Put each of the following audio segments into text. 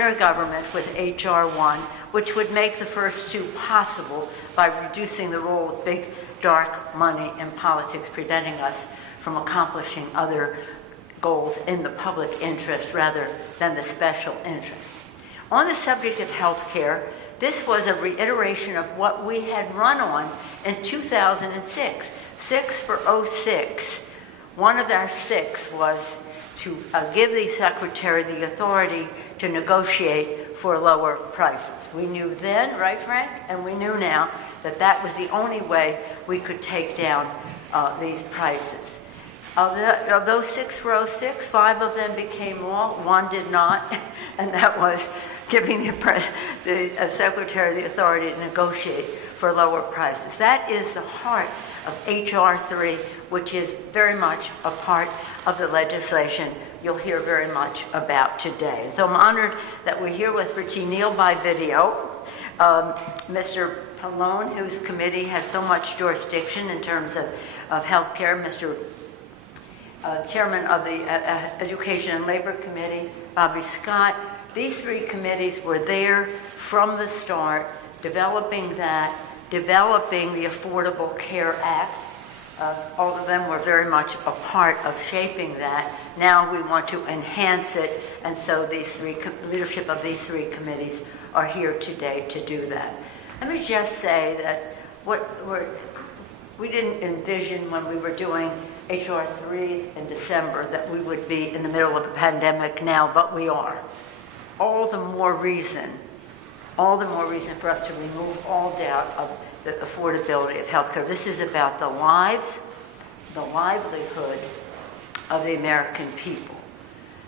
government with H.R. 1, which would make the first two possible by reducing the role of big, dark money in politics, preventing us from accomplishing other goals in the public interest rather than the special interest. On the subject of health care, this was a reiteration of what we had run on in 2006. 6 for 06. One of our 6 was to give the Secretary the authority to negotiate for lower prices. We knew then, right, Frank? And we knew now that that was the only way we could take down these prices. Of those 6 for 06, 5 of them became law, 1 did not, and that was giving the Secretary the authority to negotiate for lower prices. That is the heart of H.R. 3, which is very much a part of the legislation you'll hear very much about today. So I'm honored that we're here with Richie Neal by video. Mr. Pallone, whose committee has so much jurisdiction in terms of health care, Mr. Chairman of the Education and Labor Committee, Bobby Scott. These 3 committees were there from the start, developing the Affordable Care Act. All of them were very much a part of shaping that. Now we want to enhance it, and so leadership of these 3 committees are here today to do that. Let me just say that we didn't envision when we were doing H.R. 3 in December that we would be in the middle of a pandemic now, but we are. All the more reason for us to remove all doubt of the affordability of health care. This is about the lives, the livelihood of the American people.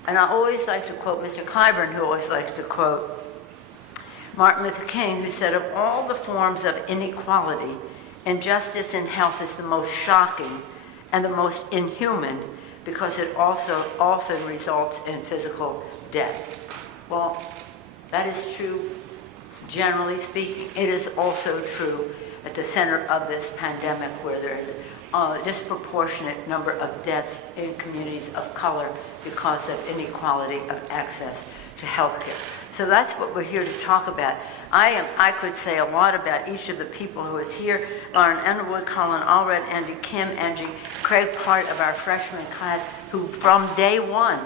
And I always like to quote Mr. Clyburn, who always likes to quote Martin Luther King, who said, of all the forms of inequality, injustice in health is the most shocking and the most inhuman because it also often results in physical death. Well, that is true generally speaking. It is also true at the center of this pandemic where there is a disproportionate number of deaths in communities of color because of inequality of access to health care. So that's what we're here to talk about. I could say a lot about each of the people who is here. Lauren Underwood, Colin Allred, Andy Kim, Angie Craig, part of our freshman class, who from day one,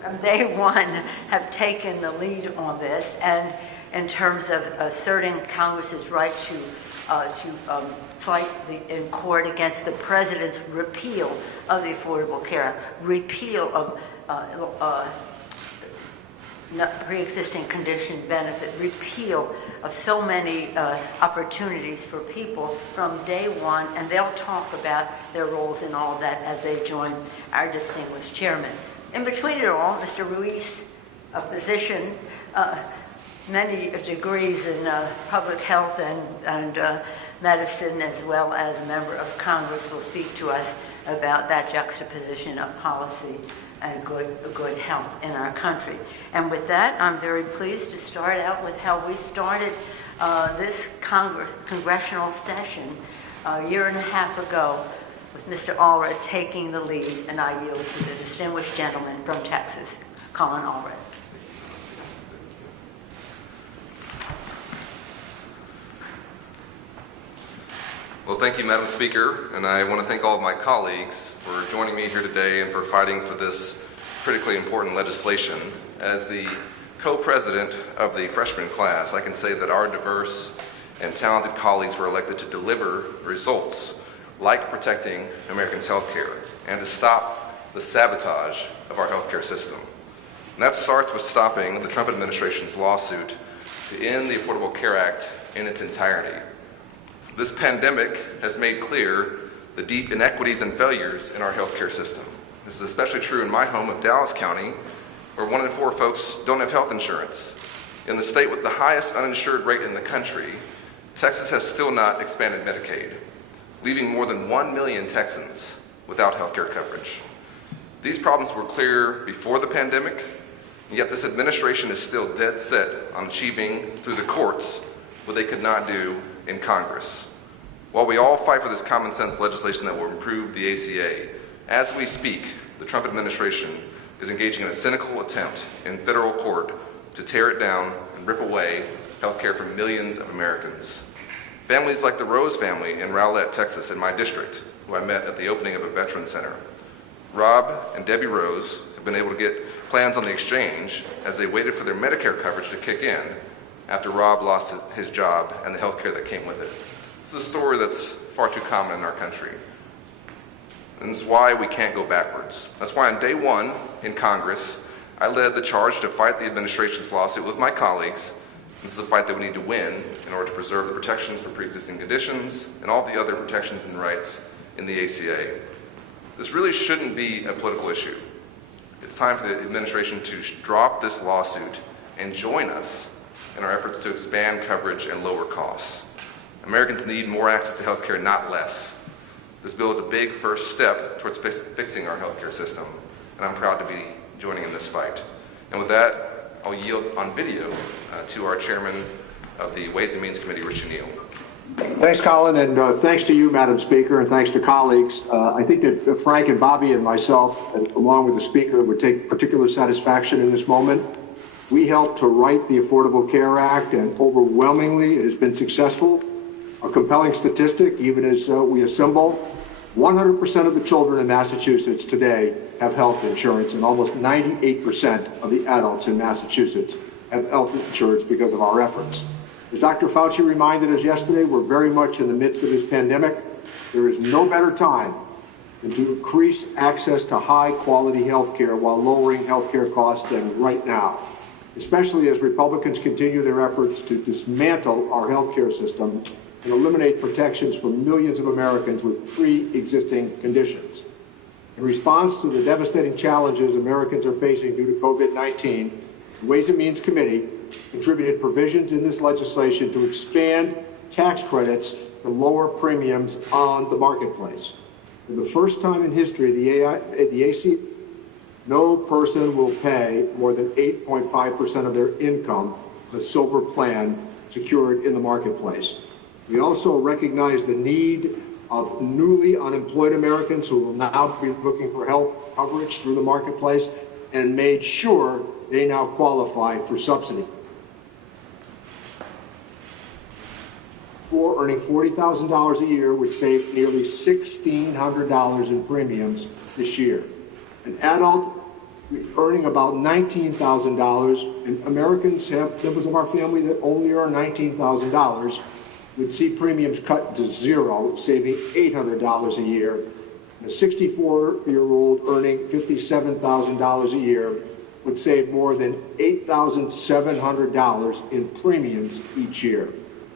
from day one have taken the lead on this, and in terms of asserting Congress's right to fight in court against the president's repeal of the Affordable Care Act, repeal of pre-existing condition benefit, repeal of so many opportunities for people from day one, and they'll talk about their roles in all that as they join our distinguished chairman. In between it all, Mr. Ruiz, a physician, many degrees in public health and medicine, as well as a member of Congress, will speak to us about that juxtaposition of policy and good health in our country. And with that, I'm very pleased to start out with how we started this congressional session a year and a half ago, with Mr. Allred taking the lead, and I yield to the distinguished gentleman from Texas, Colin Allred. Well, thank you, Madam Speaker, and I want to thank all of my colleagues for joining me here today and for fighting for this critically important legislation. As the co-president of the freshman class, I can say that our diverse and talented colleagues were elected to deliver results like protecting Americans' health care and to stop the sabotage of our health care system. And that starts with stopping the Trump administration's lawsuit to end the Affordable Care Act in its entirety. This pandemic has made clear the deep inequities and failures in our healthcare system. This is especially true in my home of Dallas County, where 1 in 4 folks don't have health insurance. In the state with the highest uninsured rate in the country, Texas has still not expanded Medicaid, leaving more than 1 million Texans without healthcare coverage. These problems were clear before the pandemic, and yet this administration is still dead set on achieving through the courts what they could not do in Congress. While we all fight for this common sense legislation that will improve the ACA, as we speak, the Trump administration is engaging in a cynical attempt in federal court to tear it down and rip away health care from millions of Americans. Families like the Rose family in Rowlett, Texas, in my district, who I met at the opening of a veteran center. Rob and Debbie Rose have been able to get plans on the exchange as they waited for their Medicare coverage to kick in after Rob lost his job and the health care that came with it. This is a story that's far too common in our country. And this is why we can't go backwards. That's why on day one in Congress, I led the charge to fight the administration's lawsuit with my colleagues. This is a fight that we need to win in order to preserve the protections for pre-existing conditions and all the other protections and rights in the ACA. This really shouldn't be a political issue. It's time for the administration to drop this lawsuit and join us in our efforts to expand coverage and lower costs. Americans need more access to health care, not less. This bill is a big first step towards fixing our healthcare system, and I'm proud to be joining in this fight. And with that, I'll yield on video to our chairman of the Ways and Means Committee, Richard Neal. Thanks, Colin, and thanks to you, Madam Speaker, and thanks to colleagues. I think that Frank and Bobby and myself, along with the Speaker, would take particular satisfaction in this moment. We helped to write the Affordable Care Act, and overwhelmingly it has been successful. A compelling statistic, even as we assemble, 100% of the children in Massachusetts today have health insurance, and almost 98% of the adults in Massachusetts have health insurance because of our efforts. As Dr. Fauci reminded us yesterday, we're very much in the midst of this pandemic. There is no better time than to increase access to high-quality health care while lowering health care costs than right now, especially as Republicans continue their efforts to dismantle our health care system and eliminate protections for millions of Americans with pre-existing conditions. In response to the devastating challenges Americans are facing due to COVID-19, the Ways and Means Committee contributed provisions in this legislation to expand tax credits to lower premiums on the marketplace. For the first time in history, the AC, no person will pay more than 8.5% of their income in a silver plan secured in the marketplace. We also recognize the need of newly unemployed Americans who will now be looking for health coverage through the marketplace, and made sure they now qualify for subsidy. For earning $40,000 a year would save nearly $1,600 in premiums this year. An adult earning about $19,000, and Americans have members of our family that only earn $19,000, would see premiums cut to zero, saving $800 a year. A 64-year-old earning $57,000 a year would save more than $8,700 in premiums each year.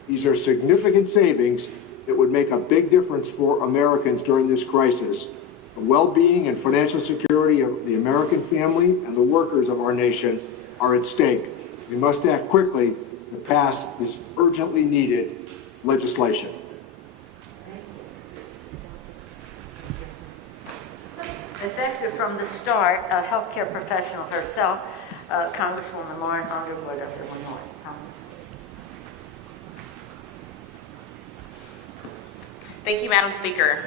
These are significant savings that would make a big difference for Americans during this crisis. The well-being and financial security of the American family and the workers of our nation are at stake. We must act quickly to pass this urgently needed legislation. Effective from the start, a healthcare professional herself, Congresswoman Lauren Underwood of Illinois. Thank you, Madam Speaker,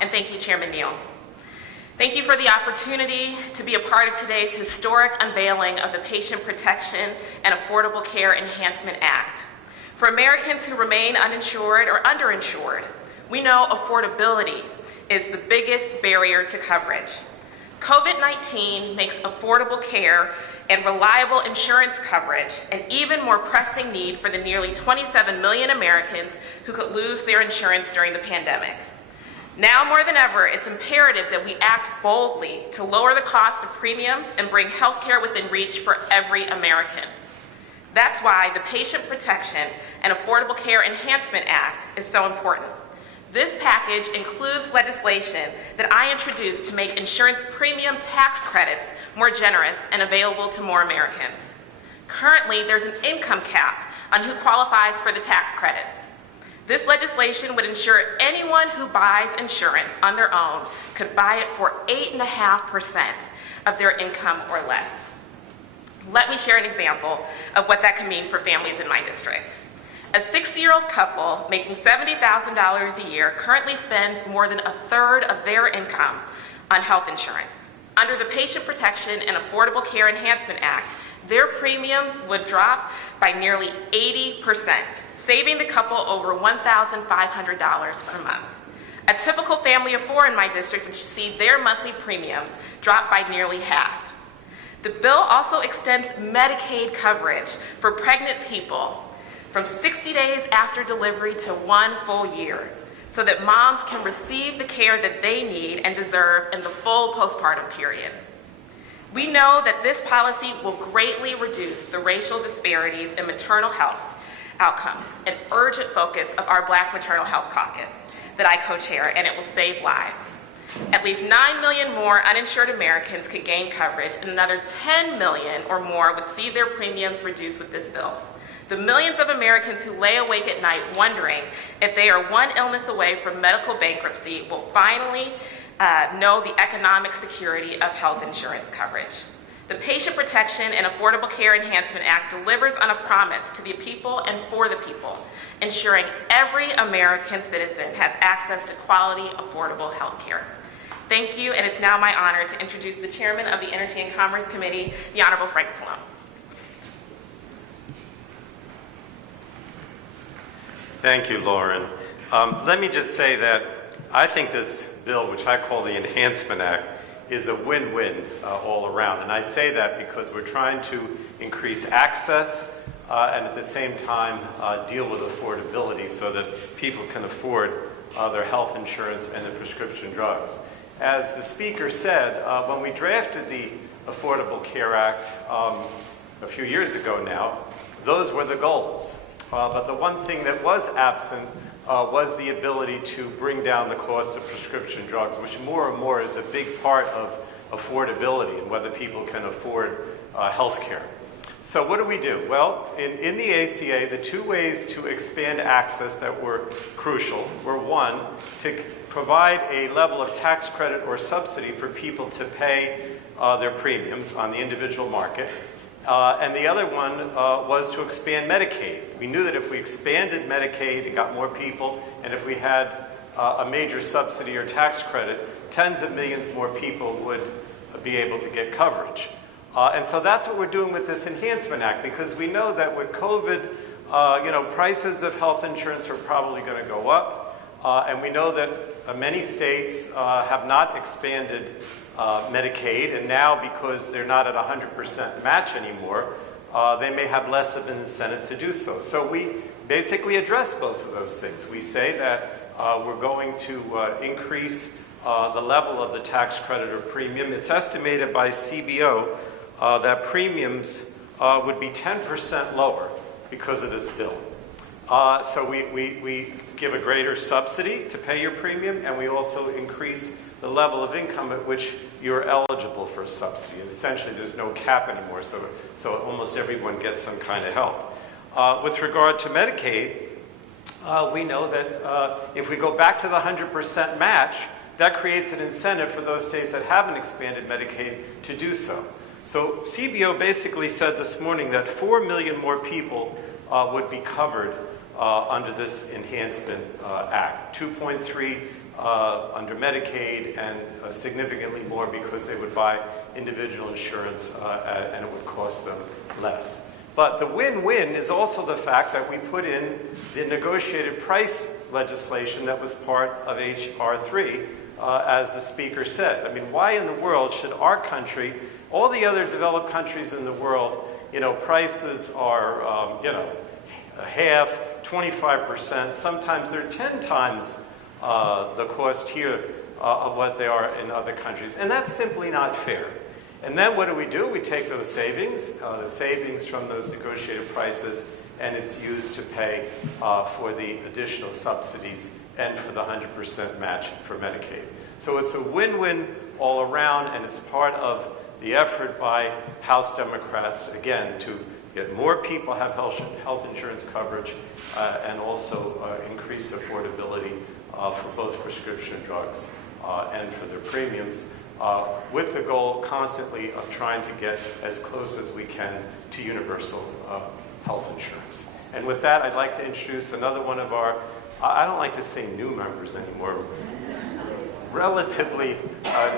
and thank you, Chairman Neal. Thank you for the opportunity to be a part of today's historic unveiling of the Patient Protection and Affordable Care Enhancement Act. For Americans who remain uninsured or underinsured, we know affordability is the biggest barrier to coverage. COVID-19 makes affordable care and reliable insurance coverage an even more pressing need for the nearly 27 million Americans who could lose their insurance during the pandemic. Now more than ever, it's imperative that we act boldly to lower the cost of premiums and bring health care within reach for every American. That's why the Patient Protection and Affordable Care Enhancement Act is so important. This package includes legislation that I introduced to make insurance premium tax credits more generous and available to more Americans. Currently, there's an income cap on who qualifies for the tax credits. This legislation would ensure anyone who buys insurance on their own could buy it for 8.5% of their income or less. Let me share an example of what that could mean for families in my district. A 60-year-old couple making $70,000 a year currently spends more than a third of their income on health insurance. Under the Patient Protection and Affordable Care Enhancement Act, their premiums would drop by nearly 80%, saving the couple over $1,500 per month. A typical family of four in my district would see their monthly premiums drop by nearly half. The bill also extends Medicaid coverage for pregnant people from 60 days after delivery to 1 full year, so that moms can receive the care that they need and deserve in the full postpartum period. We know that this policy will greatly reduce the racial disparities in maternal health outcomes, an urgent focus of our Black Maternal Health Caucus that I co-chair, and it will save lives. At least 9 million more uninsured Americans could gain coverage, and another 10 million or more would see their premiums reduced with this bill. The millions of Americans who lay awake at night wondering if they are one illness away from medical bankruptcy will finally know the economic security of health insurance coverage. The Patient Protection and Affordable Care Enhancement Act delivers on a promise to the people and for the people, ensuring every American citizen has access to quality, affordable health care. Thank you, and it's now my honor to introduce the Chairman of the Energy and Commerce Committee, the Honorable Frank Pallone. Thank you, Lauren. Let me just say that I think this bill, which I call the Enhancement Act, is a win-win all around. And I say that because we're trying to increase access and at the same time deal with affordability so that people can afford their health insurance and their prescription drugs. As the speaker said, when we drafted the Affordable Care Act a few years ago now, those were the goals. But the one thing that was absent was the ability to bring down the cost of prescription drugs, which more and more is a big part of affordability and whether people can afford health care. So what do? Well, in the ACA, the two ways to expand access that were crucial were, one, to provide a level of tax credit or subsidy for people to pay their premiums on the individual market. And the other one was to expand Medicaid. We knew that if we expanded Medicaid and got more people, and if we had a major subsidy or tax credit, tens of millions more people would be able to get coverage. And so that's what we're doing with this Enhancement Act, because we know that with COVID, prices of health insurance are probably going to go up. And we know that many states have not expanded Medicaid, and now because they're not at 100% match anymore, they may have less of an incentive to do so. So we basically address both of those things. We say that we're going to increase the level of the tax credit or premium. It's estimated by CBO that premiums would be 10% lower because of this bill. So we give a greater subsidy to pay your premium, and we also increase the level of income at which you're eligible for a subsidy. And essentially, there's no cap anymore, so almost everyone gets some kind of help. With regard to Medicaid, we know that if we go back to the 100% match, that creates an incentive for those states that haven't expanded Medicaid to do so. So CBO basically said this morning that 4 million more people would be covered under this Enhancement Act, 2.3 under Medicaid, and significantly more because they would buy individual insurance and it would cost them less. But the win-win is also the fact that we put in the negotiated price legislation that was part of H.R. 3, as the speaker said. I mean, why in the world should our country, all the other developed countries in the world, prices are, half, 25%, sometimes they're 10 times the cost here of what they are in other countries. And that's simply not fair. And then what do? We take those savings, the savings from those negotiated prices, and it's used to pay for the additional subsidies and for the 100% match for Medicaid. So it's a win-win all around, and it's part of the effort by House Democrats, again, to get more people have health insurance coverage and also increase affordability for both prescription drugs and for their premiums, with the goal constantly of trying to get as close as we can to universal health insurance. And with that, I'd like to introduce another one of our, I don't like to say new members anymore, relatively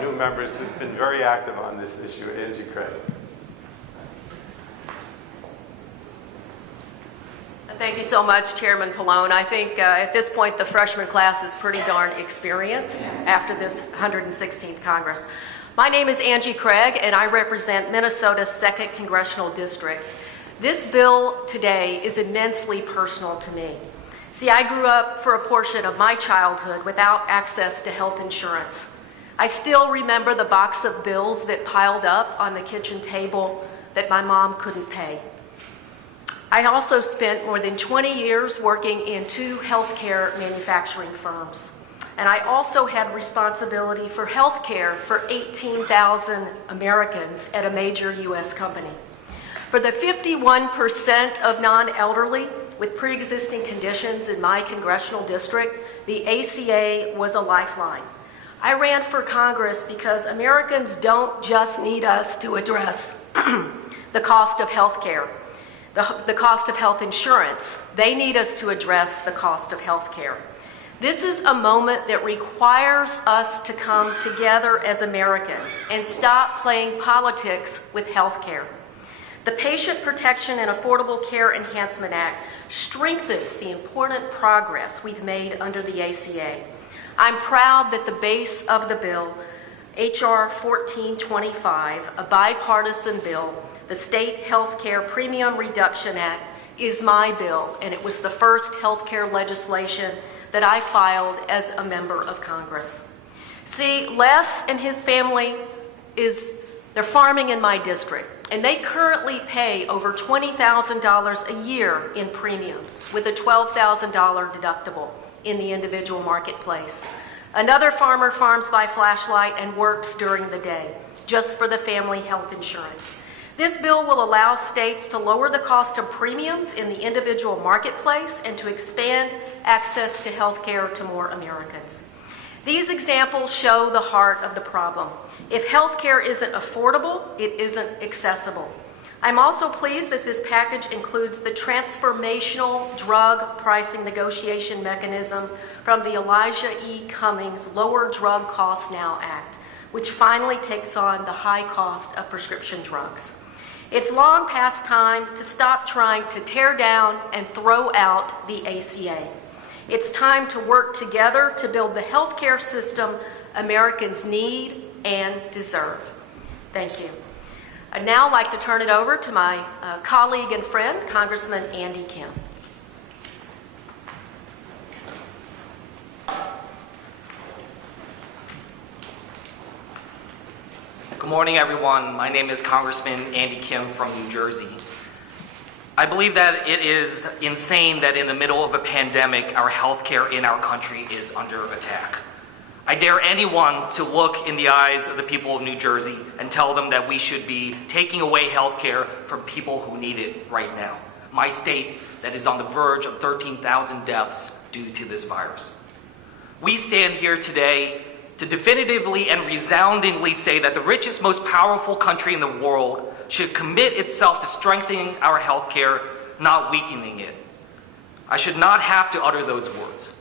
new members who's been very active on this issue, Angie Craig. Thank you so much, Chairman Pallone. I think at this point the freshman class is pretty darn experienced after this 116th Congress. My name is Angie Craig, and I represent Minnesota's 2nd Congressional District. This bill today is immensely personal to me. See, I grew up for a portion of my childhood without access to health insurance. I still remember the box of bills that piled up on the kitchen table that my mom couldn't pay. I also spent more than 20 years working in 2 healthcare manufacturing firms. And I also had responsibility for healthcare for 18,000 Americans at a major U.S. company. For the 51% of non-elderly with pre-existing conditions in my congressional district, the ACA was a lifeline. I ran for Congress because Americans don't just need us to address the cost of healthcare, the cost of health insurance. They need us to address the cost of healthcare. This is a moment that requires us to come together as Americans and stop playing politics with healthcare. The Patient Protection and Affordable Care Enhancement Act strengthens the important progress we've made under the ACA. I'm proud that the base of the bill, H.R. 1425, a bipartisan bill, the State Healthcare Premium Reduction Act, is my bill, and it was the first healthcare legislation that I filed as a member of Congress. See, Les and his family they're farming in my district, and they currently pay over $20,000 a year in premiums with a $12,000 deductible in the individual marketplace. Another farmer farms by flashlight and works during the day, just for the family health insurance. This bill will allow states to lower the cost of premiums in the individual marketplace and to expand access to health care to more Americans. These examples show the heart of the problem. If health care isn't affordable, it isn't accessible. I'm also pleased that this package includes the transformational drug pricing negotiation mechanism from the Elijah E. Cummings Lower Drug Costs Now Act, which finally takes on the high cost of prescription drugs. It's long past time to stop trying to tear down and throw out the ACA. It's time to work together to build the healthcare system Americans need and deserve. Thank you. I'd now like to turn it over to my colleague and friend, Congressman Andy Kim. Good morning, everyone. My name is Congressman Andy Kim from New Jersey. I believe that it is insane that in the middle of a pandemic, our healthcare in our country is under attack. I dare anyone to look in the eyes of the people of New Jersey and tell them that we should be taking away healthcare from people who need it right now. My state that is on the verge of 13,000 deaths due to this virus. We stand here today to definitively and resoundingly say that the richest, most powerful country in the world should commit itself to strengthening our health care, not weakening it. I should not have to utter those words.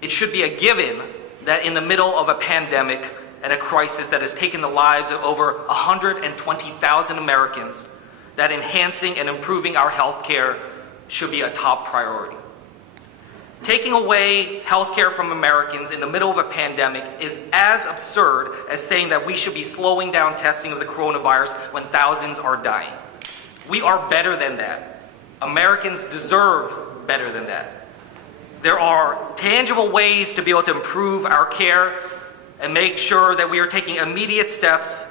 It should be a given that in the middle of a pandemic and a crisis that has taken the lives of over 120,000 Americans, that enhancing and improving our health care should be a top priority. Taking away health care from Americans in the middle of a pandemic is as absurd as saying that we should be slowing down testing of the coronavirus when thousands are dying. We are better than that. Americans deserve better than that. There are tangible ways to be able to improve our care and make sure that we are taking immediate steps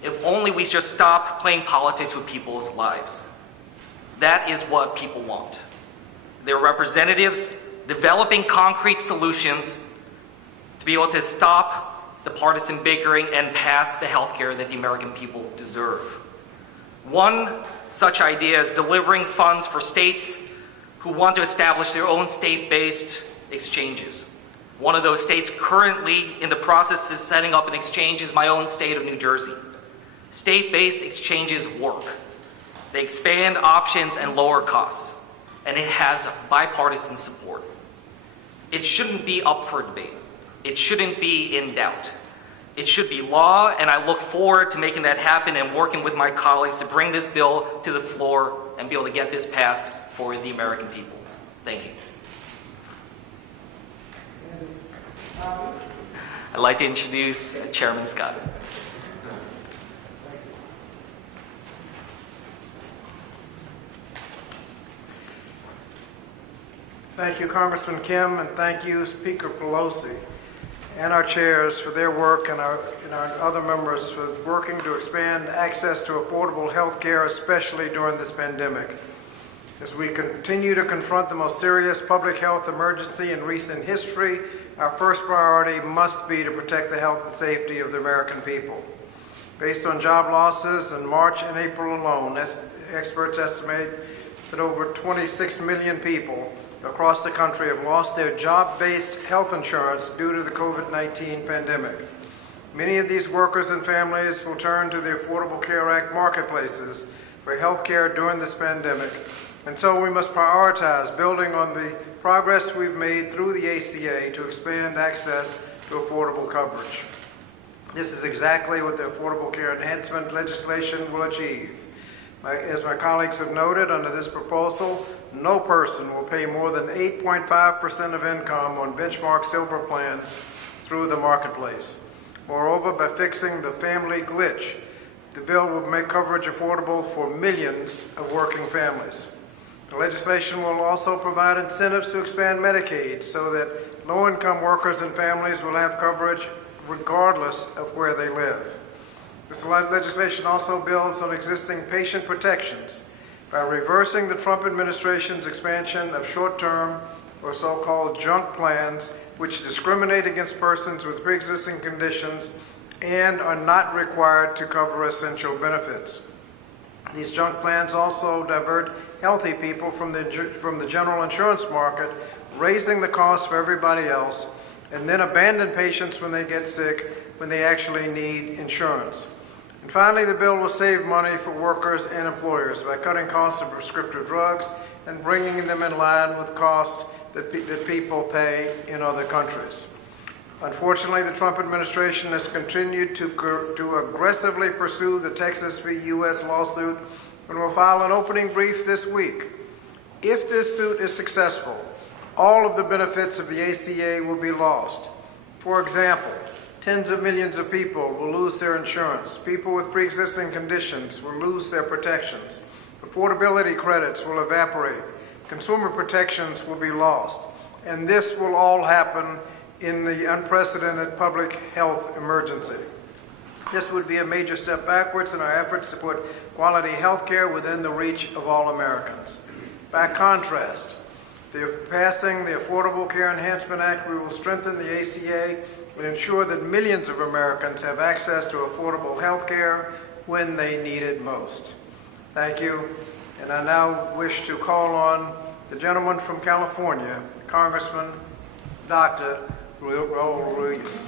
if only we just stop playing politics with people's lives. That is what people want. Their representatives developing concrete solutions to be able to stop the partisan bickering and pass the health care that the American people deserve. One such idea is delivering funds for states who want to establish their own state-based exchanges. One of those states currently in the process of setting up an exchange is my own state of New Jersey. State-based exchanges work. They expand options and lower costs, and it has bipartisan support. It shouldn't be up for debate. It shouldn't be in doubt. It should be law, and I look forward to making that happen and working with my colleagues to bring this bill to the floor and be able to get this passed for the American people. Thank you. I'd like to introduce Chairman Scott. Thank you, Congressman Kim, and thank you, Speaker Pelosi, and our chairs for their work, and our other members for working to expand access to affordable health care, especially during this pandemic. As we continue to confront the most serious public health emergency in recent history, our first priority must be to protect the health and safety of the American people. Based on job losses in March and April alone, experts estimate that over 26 million people across the country have lost their job-based health insurance due to the COVID-19 pandemic. Many of these workers and families will turn to the Affordable Care Act marketplaces for health care during this pandemic, and so we must prioritize building on the progress we've made through the ACA to expand access to affordable coverage. This is exactly what the Affordable Care Enhancement legislation will achieve. As my colleagues have noted, under this proposal, no person will pay more than 8.5% of income on benchmark silver plans through the marketplace. Moreover, by fixing the family glitch, the bill will make coverage affordable for millions of working families. The legislation will also provide incentives to expand Medicaid so that low-income workers and families will have coverage regardless of where they live. This legislation also builds on existing patient protections by reversing the Trump administration's expansion of short-term or so-called junk plans, which discriminate against persons with pre-existing conditions and are not required to cover essential benefits. These junk plans also divert healthy people from the general insurance market, raising the cost for everybody else, and then abandon patients when they get sick, when they actually need insurance. And finally, the bill will save money for workers and employers by cutting costs of prescriptive drugs and bringing them in line with costs that people pay in other countries. Unfortunately, the Trump administration has continued to aggressively pursue the Texas v. U.S. lawsuit and will file an opening brief this week. If this suit is successful, all of the benefits of the ACA will be lost. For example, tens of millions of people will lose their insurance. People with pre-existing conditions will lose their protections. Affordability credits will evaporate. Consumer protections will be lost. And this will all happen in the unprecedented public health emergency. This would be a major step backwards in our efforts to put quality health care within the reach of all Americans. By contrast, passing the Affordable Care Enhancement Act, we will strengthen the ACA and ensure that millions of Americans have access to affordable health care when they need it most. Thank you. And I now wish to call on the gentleman from California, Congressman Dr. Raul Ruiz.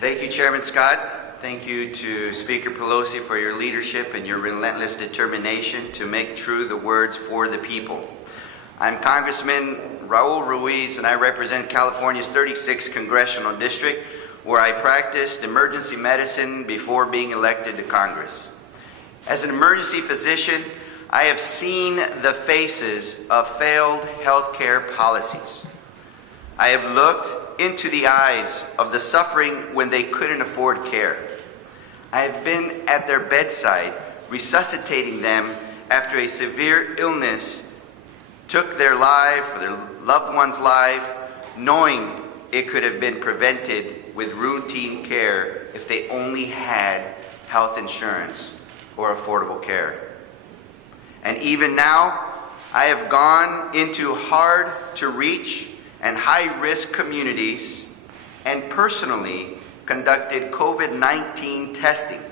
Thank you, Chairman Scott. Thank you to Speaker Pelosi for your leadership and your relentless determination to make true the words "for the people." I'm Congressman Raul Ruiz, and I represent California's 36th Congressional District, where I practiced emergency medicine before being elected to Congress. As an emergency physician, I have seen the faces of failed healthcare policies. I have looked into the eyes of the suffering when they couldn't afford care. I have been at their bedside, resuscitating them after a severe illness took their life or their loved one's life, knowing it could have been prevented with routine care if they only had health insurance or affordable care. And even now, I have gone into hard-to-reach and high-risk communities and personally conducted COVID-19 testing,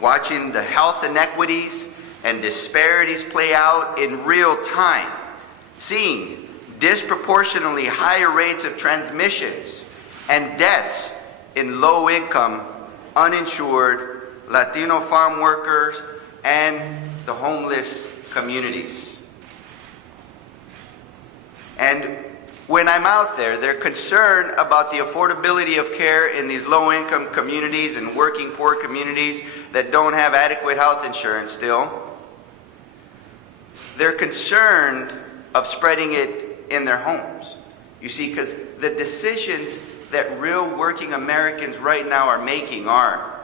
watching the health inequities and disparities play out in real time, seeing disproportionately higher rates of transmissions and deaths in low-income, uninsured, Latino farm workers, and the homeless communities. And when I'm out there, they're concerned about the affordability of care in these low-income communities and working poor communities that don't have adequate health insurance still. They're concerned of spreading it in their homes. You see, because the decisions that real working Americans right now are making are,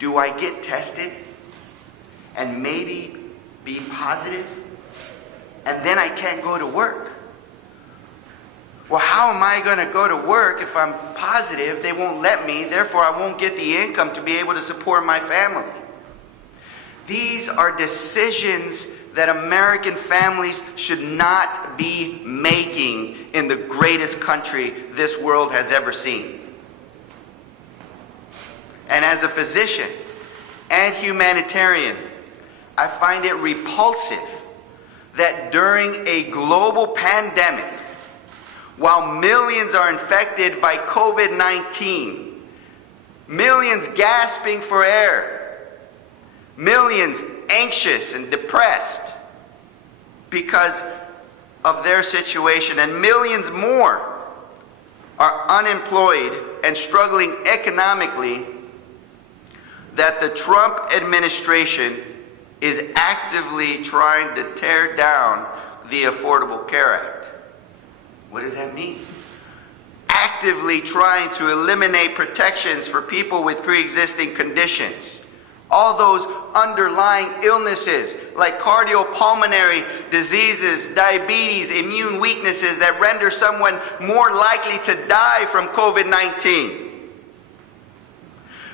do I get tested and maybe be positive and then I can't go to work? Well, how am I going to go to work if I'm positive? They won't let me, therefore I won't get the income to be able to support my family. These are decisions that American families should not be making in the greatest country this world has ever seen. And as a physician and humanitarian, I find it repulsive that during a global pandemic, while millions are infected by COVID-19, millions gasping for air, millions anxious and depressed because of their situation, and millions more are unemployed and struggling economically, that the Trump administration is actively trying to tear down the Affordable Care Act. What does that mean? Actively trying to eliminate protections for people with pre-existing conditions. All those underlying illnesses like cardiopulmonary diseases, diabetes, immune weaknesses that render someone more likely to die from COVID-19.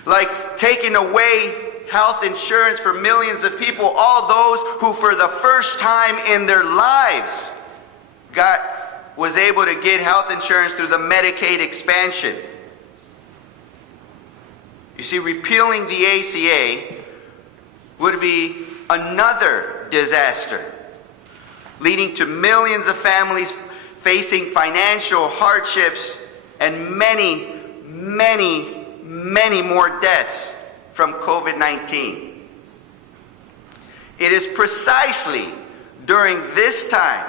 Like taking away health insurance for millions of people, all those who for the first time in their lives was able to get health insurance through the Medicaid expansion. You see, repealing the ACA would be another disaster, leading to millions of families facing financial hardships and many, many, many more deaths from COVID-19. It is precisely during this time,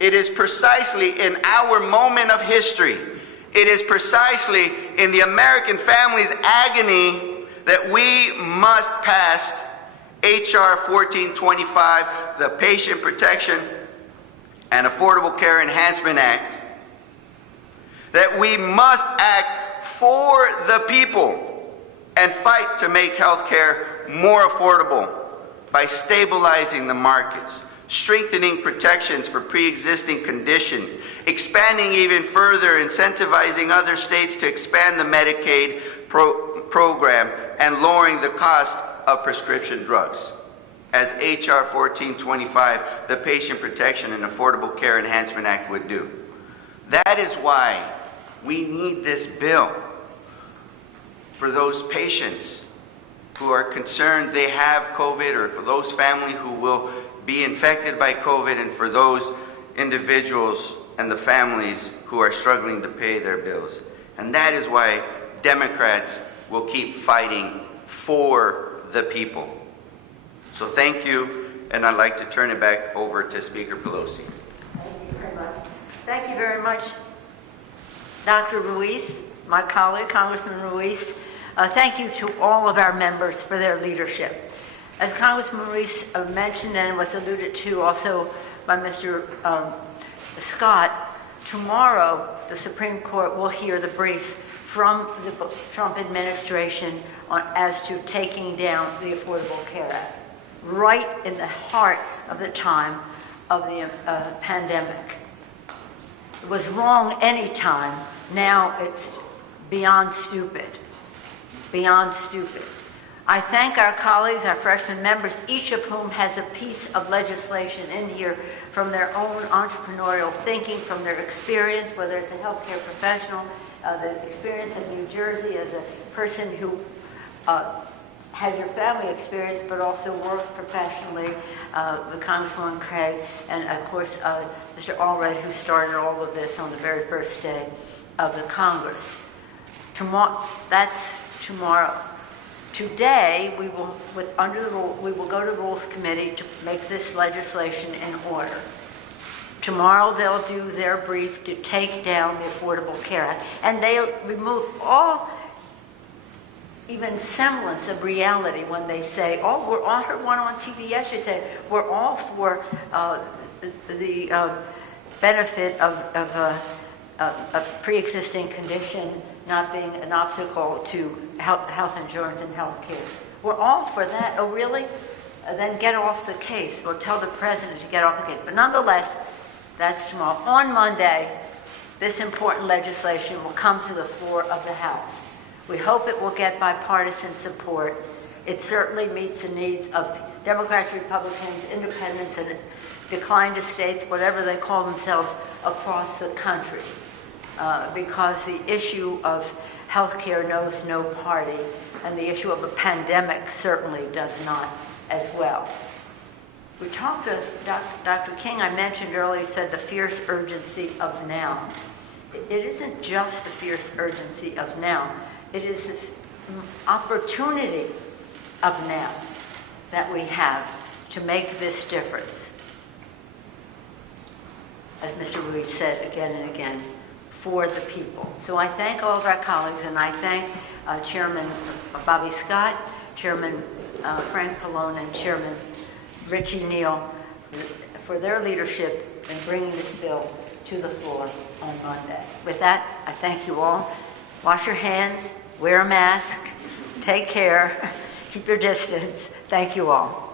it is precisely in our moment of history, it is precisely in the American family's agony that we must pass H.R. 1425, the Patient Protection and Affordable Care Enhancement Act, that we must act for the people and fight to make health care more affordable by stabilizing the markets, strengthening protections for pre-existing condition, expanding even further, incentivizing other states to expand the Medicaid program, and lowering the cost of prescription drugs, as H.R. 1425, the Patient Protection and Affordable Care Enhancement Act, would do. That is why we need this bill for those patients who are concerned they have COVID, or for those families who will be infected by COVID, and for those individuals and the families who are struggling to pay their bills. And that is why Democrats will keep fighting for the people. So thank you, and I'd like to turn it back over to Speaker Pelosi. Thank you very much. Thank you very much, Dr. Ruiz, my colleague, Congressman Ruiz. Thank you to all of our members for their leadership. As Congressman Ruiz mentioned, and was alluded to also by Mr. Scott, tomorrow the Supreme Court will hear the brief from the Trump administration as to taking down the Affordable Care Act, right in the heart of the time of the pandemic. It was wrong any time. Now it's beyond stupid. Beyond stupid. I thank our colleagues, our freshman members, each of whom has a piece of legislation in here from their own entrepreneurial thinking, from their experience, whether it's a healthcare professional, the experience in New Jersey as a person who has your family experience, but also worked professionally, the Congressman Craig, and of course Mr. Allred, who started all of this on the very first day of the Congress. Tomorrow, that's tomorrow. Today, we will, under the rule, we will go to the Rules Committee to make this legislation in order. Tomorrow, they'll do their brief to take down the Affordable Care Act, and they'll remove all even semblance of reality when they say, oh, we're all, I heard one on TV yesterday say, we're all for the benefit of a pre-existing condition not being an obstacle to health insurance and health care. We're all for that. Oh, really? Then get off the case. We'll tell the president to get off the case. But nonetheless, that's tomorrow. On Monday, this important legislation will come to the floor of the House. We hope it will get bipartisan support. It certainly meets the needs of Democrats, Republicans, independents, and declined estates, whatever they call themselves, across the country. Because the issue of health care knows no party, and the issue of a pandemic certainly does not as well. We talked to Dr. King, I mentioned earlier, said the fierce urgency of now. It isn't just the fierce urgency of now. It is the opportunity of now that we have to make this difference. As Mr. Ruiz said again and again, for the people. So I thank all of our colleagues, and I thank Chairman Bobby Scott, Chairman Frank Pallone, and Chairman Richie Neal for their leadership in bringing this bill to the floor on Monday. With that, I thank you all. Wash your hands, wear a mask, take care, keep your distance. Thank you all.